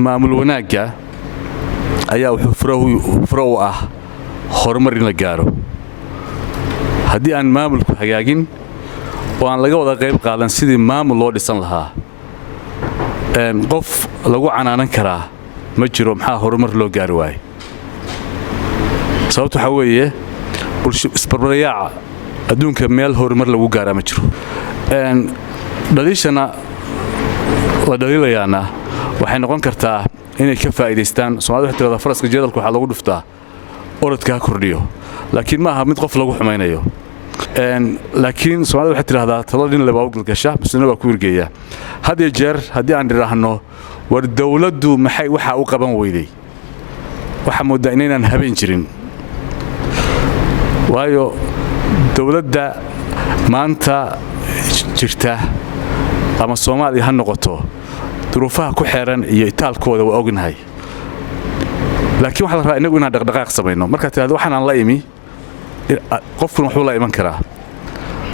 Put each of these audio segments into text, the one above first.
maamul wanaagga ayaa wuxuu furo u ah horumar in la gaaro haddii aan maamulku hagaagin oo aan laga wada qayb qaadan sidii maamul loo dhisan lahaa qof lagu canaanan karaa ma jiro maxaa horumar loo gaari waayay sababtu waxa weeye isbarbarayaaca adduunka meel horumar lagu gaaraa ma jiro dhaliishana la dhaliilayaana waxay noqon kartaa inay ka faa'iidaystaan Soomaalidu waxay tiraahdaa faraska jeedalka waxa lagu dhuftaa orodka kordhiyo laakiin ma aha mid qof lagu xumaynayo laakiin Soomaalidu waxay tiraahdaa taladin laba u galgasha bisna waa ku wirgeeya hadii jeer hadii aan dhiraahno war dawladdu maxay waxa u qaban weyday waxa moodaa inaan habeen jirin waayo dawladda maanta jirta ama Soomaaliya ha noqoto duruufaha ku xeeran iyo itaalkooda waa ognahay laakiin waxa la rabaa inagu inaan dhaqdhaqaaq sameeyno marka tiraahdo waxaan aan la imi qofku wuxuu la iman karaa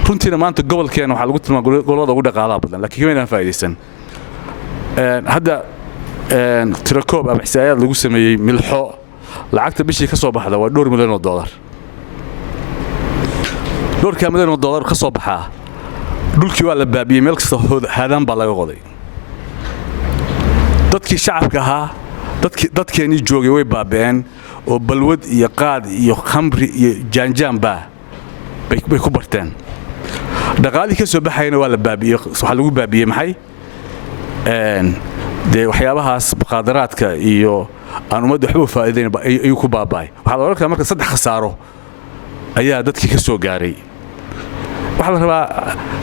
runtiina maanta gobolkeena waxa lagu tilmaamay gobolada ugu dhaqaalaha badan laakiin kama faa'iideysan hadda tirakoob ama xisaabaad lagu sameeyay milxo lacagta bishii ka soo baxda waa $2 milyan $2 milyan ka soo baxaa dhulkii waa la baabiyay meel kasta haadaan baa laga qoday dadkii shacabka ahaa dadkeeni joogay way baabeen oo balwad iyo qaad iyo khamri iyo jaanjaan bay ku barteen dhaqaalii ka soo baxayna waa la baabiyay waxa lagu baabiyay maxay waxyaabahaas muqaadaraadka iyo aan ummadda waxba faa'iideyn ayuu ku baabay waxa la oran marka saddex khasaaro ayaa dadkii ka soo gaaray waxa la rabaa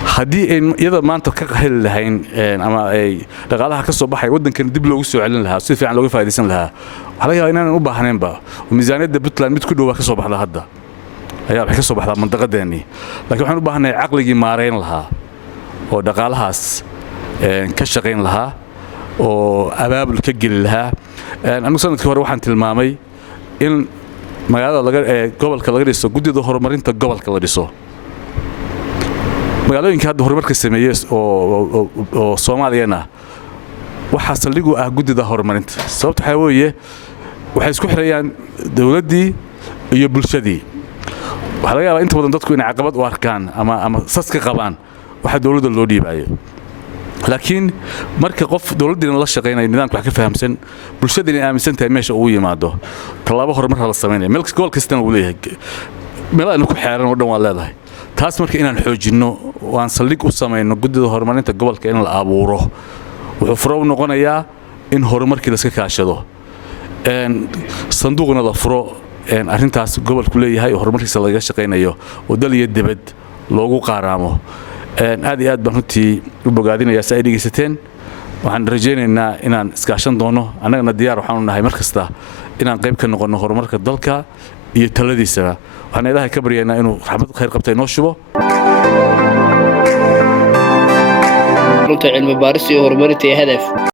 haddii ay iyada maanta ka heli lahayn ama ay dhaqaalaha ka soo baxay wadankan dib loogu soo celin lahaa si fiican looga faa'iideysan lahaa waxa laga yaabaa inaan u baahnaynba miisaaniyadda Puntland mid ku dhow ka soo baxda hadda ayaa wax ka soo baxda mandaqadeeni laakiin waxaan u baahnahay aqligii maareyn lahaa oo dhaqaalahaas ka shaqeyn lahaa oo abaabul ka geli lahaa anigu sanadkii hore waxaan tilmaamay in magaalada gobolka laga dhiso guddida horumarinta gobolka la dhiso magaalooyinka hadda horumarka sameeyay oo Soomaaliyana waxa saldhigu ah guddida horumarinta sababta waxa weeye waxay isku xirayaan dawladdii iyo bulshadii waxa laga yaabaa inta badan dadku inay caqabad u arkaan ama saska qabaan waxa dawladda loo dhiibayo laakiin marka qof dawladdiina la shaqeynay nidaamka wax ka fahamsan bulshadina aaminsan tahay meesha uu yimaado talaabo horumar la sameeyo meel gobol kastana uu leeyahay meelaha ku xeeran oo dhan waa leedahay taas marka inaan xoojino waan saldhig u sameeyno guddida horumarinta gobolka in la abuuro wuxuu furo u noqonayaa in horumarkii la iska kaashado sanduuqna la furo arrintaas gobolku leeyahay horumarkiisa laga shaqeynayo oo dal iyo dibad loogu qaaraamo aad iyo aad baan runtii u bogaadinayaa si ay dhegeysateen waxaan rajaynaynaa inaan iskaashan doono annagana diyaar waxaanu nahay markasta inaan qayb ka noqono horumarka dalka iyo taladiisa waxaan ilaahay ka baryaynaa inuu raxmad khayr qabtay noo shubo runta cilmi baaris iyo horumarinta hadaf